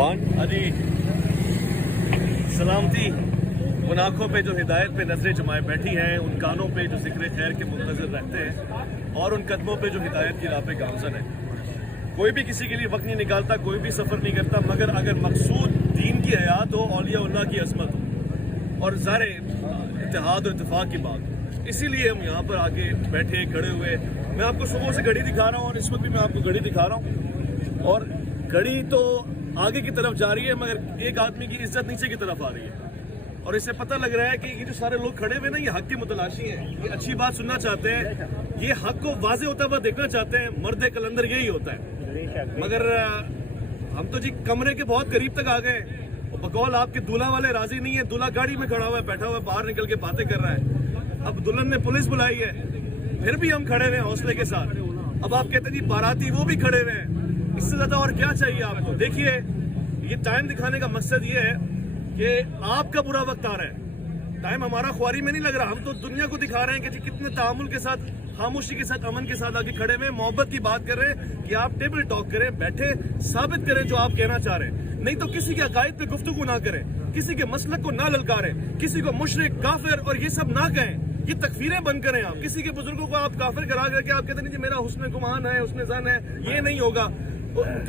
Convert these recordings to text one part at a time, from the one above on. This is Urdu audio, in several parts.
عفان ادی سلامتی ان آنکھوں پہ جو ہدایت پہ نظریں جمائے بیٹھی ہیں، ان کانوں پہ جو ذکر خیر کے منتظر رہتے ہیں، اور ان قدموں پہ جو ہدایت کی راہ پہ گامزن ہے۔ کوئی بھی کسی کے لیے وقت نہیں نکالتا، کوئی بھی سفر نہیں کرتا، مگر اگر مقصود دین کی حیات ہو، اولیاء اللہ کی عظمت ہو اور ظاہر اتحاد اور اتفاق کی بات ہو، اسی لیے ہم یہاں پر آگے بیٹھے کھڑے ہوئے۔ میں آپ کو صبح سے گھڑی دکھا رہا ہوں اور اس وقت بھی میں آپ کو گھڑی دکھا رہا ہوں، اور گھڑی تو آگے کی طرف جا رہی ہے مگر ایک آدمی کی عزت نیچے کی طرف آ رہی ہے، اور اس سے پتہ لگ رہا ہے کہ یہ جو سارے لوگ کھڑے ہوئے نا، یہ حق کی متلاشی ہیں، یہ اچھی بات سننا چاہتے ہیں، یہ حق کو واضح ہوتا ہوا دیکھنا چاہتے ہیں۔ مرد کلندر یہی ہوتا ہے، مگر ہم تو جی کمرے کے بہت قریب تک آ گئے۔ بقول آپ کے دولہا والے راضی نہیں ہے، دولہا گاڑی میں کھڑا ہوا ہے، بیٹھا ہوا ہے، باہر نکل کے باتیں کر رہا ہے۔ اب دلہن نے پولیس بلائی ہے، پھر بھی ہم کھڑے رہے حوصلے کے ساتھ۔ اب آپ کہتے ہیں جی باراتی وہ بھی کھڑے رہے، اس سے زیادہ اور کیا چاہیے آپ کو؟ دیکھیے، یہ ٹائم دکھانے کا مقصد یہ ہے کہ آپ کا برا وقت آ رہا ہے، ٹائم ہمارا خواری میں نہیں لگ رہا، ہم تو دنیا کو دکھا رہے ہیں کہ جی کتنے تعامل کے ساتھ، خاموشی کے ساتھ، امن کے ساتھ آگے کھڑے ہوئے، محبت کی بات کر رہے ہیں کہ آپ ٹیبل ٹاک کریں، بیٹھے ثابت کریں جو آپ کہنا چاہ رہے ہیں، نہیں تو کسی کے عقائد پہ گفتگو نہ کریں، کسی کے مسلک کو نہ للکاریں، کسی کو مشرک، کافر اور یہ سب نہ کہیں، یہ تکفیریں بند کریں۔ آپ کسی کے بزرگوں کو آپ کافر کرا کر کے آپ کہتے ہیں جی میرا حسن گمان ہے، حسن ظن ہے، یہ نہیں ہوگا۔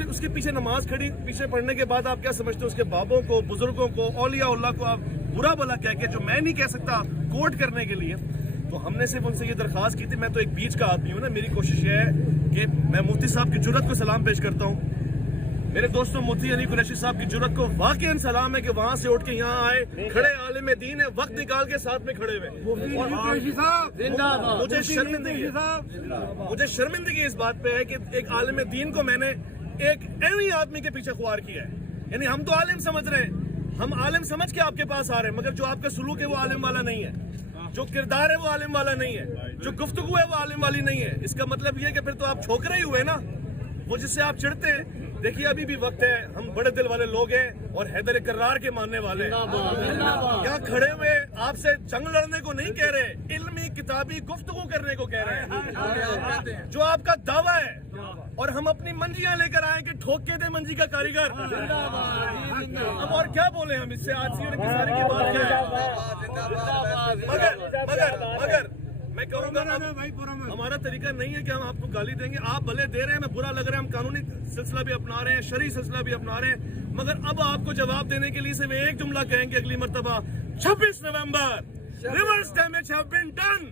اس کے پیچھے نماز کھڑی پیچھے پڑھنے کے بعد آپ کیا سمجھتے ہیں؟ اس کے بابوں کو، بزرگوں کو، اولیاء اللہ کو آپ برا بلا کہہ کے، جو میں نہیں کہہ سکتا، کوٹ کرنے کے لیے۔ تو ہم نے صرف ان سے یہ درخواست کی تھی، میں تو ایک بیچ کا آدمی ہوں نا، میری کوشش یہ ہے کہ میں مفتی صاحب کی جرأت کو سلام پیش کرتا ہوں، میرے دوستوں مفتی علی قریشی صاحب کی جرأت کو واقعاً سلام ہے کہ وہاں سے اٹھ کے یہاں آئے، کھڑے عالم دین ہے، وقت نکال کے ساتھ میں کھڑے ہوئے۔ مجھے شرمندگی اس بات پہ ہے کہ ایک عالم دین کو میں نے ایک ایویں آدمی کے پیچھے خوار کیا ہے۔ یعنی ہم تو عالم سمجھ رہے ہیں، ہم عالم سمجھ کے آپ کے پاس آ رہے ہیں، مگر جو آپ کا سلوک ہے وہ عالم والا نہیں ہے، جو کردار ہے وہ عالم والا نہیں ہے، جو گفتگو ہے وہ عالم والی نہیں ہے۔ اس کا مطلب یہ ہے کہ پھر تو آپ چھوکرے ہی ہوئے نا، وہ جس سے آپ چڑھتے ہیں۔ دیکھیے ابھی بھی وقت ہے، ہم بڑے دل والے لوگ ہیں اور حیدر کرار کے ماننے والے ہیں۔ یہاں کھڑے ہوئے آپ سے جنگ لڑنے کو نہیں کہہ رہے، علمی کتابی گفتگو کرنے کو کہہ رہے ہیں، جو آپ کا دعویٰ ہے، اور ہم اپنی منجیاں لے کر آئے کہ ٹھوک کے دے منجی کا کاریگر۔ اب اور کیا بولیں ہم اس سے؟ آج کی بات کیا ہے؟ مگر میں کہوں گا ہمارا طریقہ نہیں ہے کہ ہم آپ کو گالی دیں گے، آپ بھلے دے رہے ہیں، میں برا لگ رہا ہے، ہم قانونی سلسلہ بھی اپنا رہے ہیں، شرعی سلسلہ بھی اپنا رہے ہیں، مگر اب آپ کو جواب دینے کے لیے صرف ایک جملہ کہیں گے اگلی مرتبہ 26 نومبر reverse damage have been done.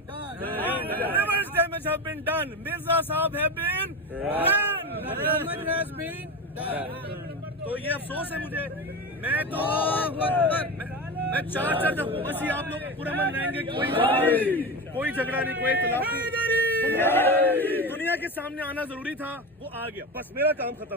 Reverse damage have been done. Mirza Sahab have been done. Damage has been done. تو یہ افسوس ہے مجھے، میں تو میں چار بس یہ آپ لوگ پرامن رہیں گے، کوئی جھگڑا نہیں، کوئی اختلاف نہیں۔ دنیا کے سامنے آنا ضروری تھا، وہ آ گیا، بس میرا کام ختم۔